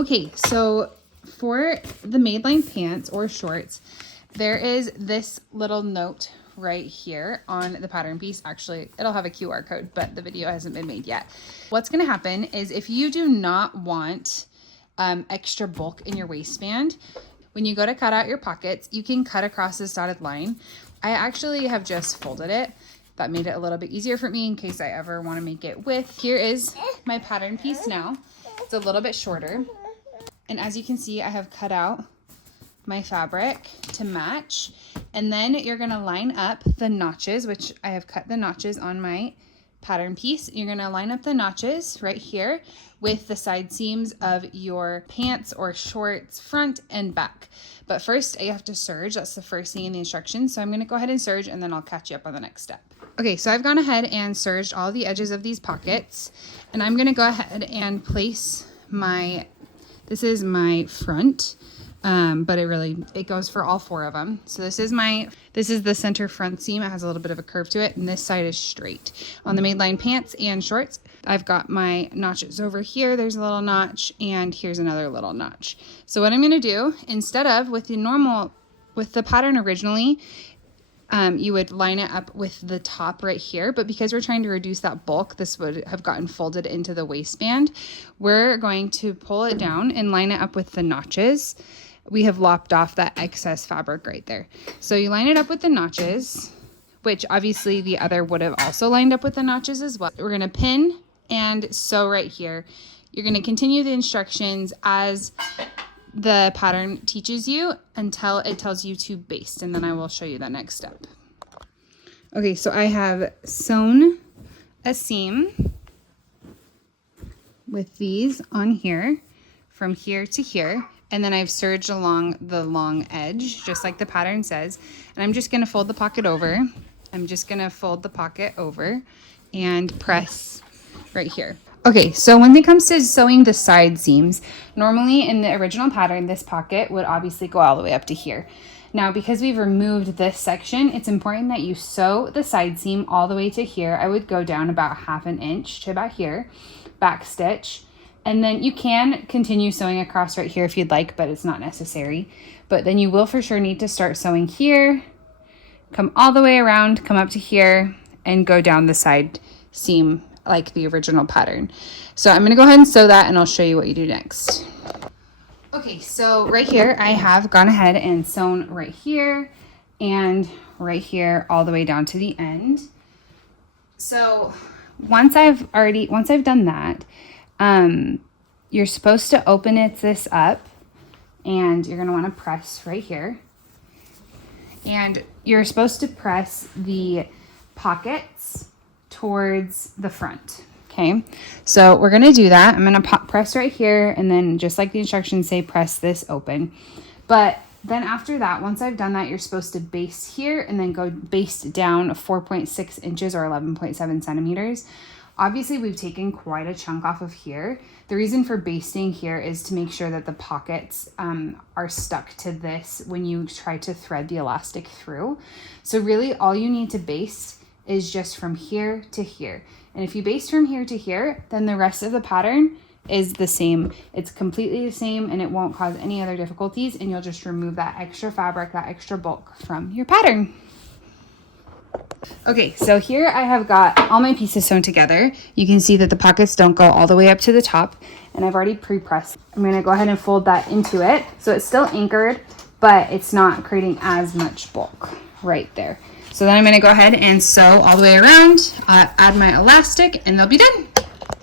Okay, so for the maid length pants or shorts, there is this little note right here on the pattern piece. Actually, it'll have a QR code, but the video hasn't been made yet. What's going to happen is if you do not want extra bulk in your waistband, when you go to cut out your pockets, you can cut across this dotted line. I actually have just folded it. That made it a little bit easier for me in case I ever want to make it with. Here is my pattern piece now. It's a little bit shorter. And as you can see, I have cut out my fabric to match. And then you're going to line up the notches, which I have cut the notches on my pattern piece. You're going to line up the notches right here with the side seams of your pants or shorts, front and back. But first you have to serge. That's the first thing in the instructions. So I'm going to go ahead and serge and then I'll catch you up on the next step. Okay, so I've gone ahead and serged all the edges of these pockets, and I'm going to go ahead and place this is my front, but it goes for all four of them. So this is the center front seam. It has a little bit of a curve to it, and this side is straight. On the maidline pants and shorts, I've got my notches over here. There's a little notch, and here's another little notch. So what I'm going to do, instead of with the pattern originally, you would line it up with the top right here, but because we're trying to reduce that bulk, this would have gotten folded into the waistband. We're going to pull it down and line it up with the notches. We have lopped off that excess fabric right there. So you line it up with the notches, which obviously the other would have also lined up with the notches as well. We're going to pin and sew right here. You're going to continue the instructions as the pattern teaches you until it tells you to baste, and then I will show you the next step. Okay, so I have sewn a seam with these on here from here to here, and then I've serged along the long edge just like the pattern says, and I'm just going to fold the pocket over. I'm just going to fold the pocket over and press right here. Okay, so when it comes to sewing the side seams, normally in the original pattern, this pocket would obviously go all the way up to here. Now, because we've removed this section, it's important that you sew the side seam all the way to here. I would go down about 1/2 inch to about here, back stitch, and then you can continue sewing across right here if you'd like, but it's not necessary. But then you will for sure need to start sewing here, come all the way around, come up to here, and go down the side seam like the original pattern. So I'm going to go ahead and sew that, and I'll show you what you do next. Okay, so right here I have gone ahead and sewn right here and right here all the way down to the end. So once I've done that, you're supposed to open this up, and you're going to want to press right here, and you're supposed to press the pockets towards the front. Okay, so we're going to do that. I'm going to press right here, and then just like the instructions say, press this open. But then after that, once I've done that, you're supposed to baste here and then go baste down 4.6 inches or 11.7 centimeters. Obviously, we've taken quite a chunk off of here. The reason for basting here is to make sure that the pockets are stuck to this when you try to thread the elastic through. So really all you need to baste is just from here to here. And if you baste from here to here, then the rest of the pattern is the same. It's completely the same, and it won't cause any other difficulties, and you'll just remove that extra fabric, that extra bulk from your pattern. Okay, so here I have got all my pieces sewn together. You can see that the pockets don't go all the way up to the top, and I've already pre-pressed. I'm going to go ahead and fold that into it. So it's still anchored, but it's not creating as much bulk right there. So then I'm going to go ahead and sew all the way around, add my elastic, and they'll be done.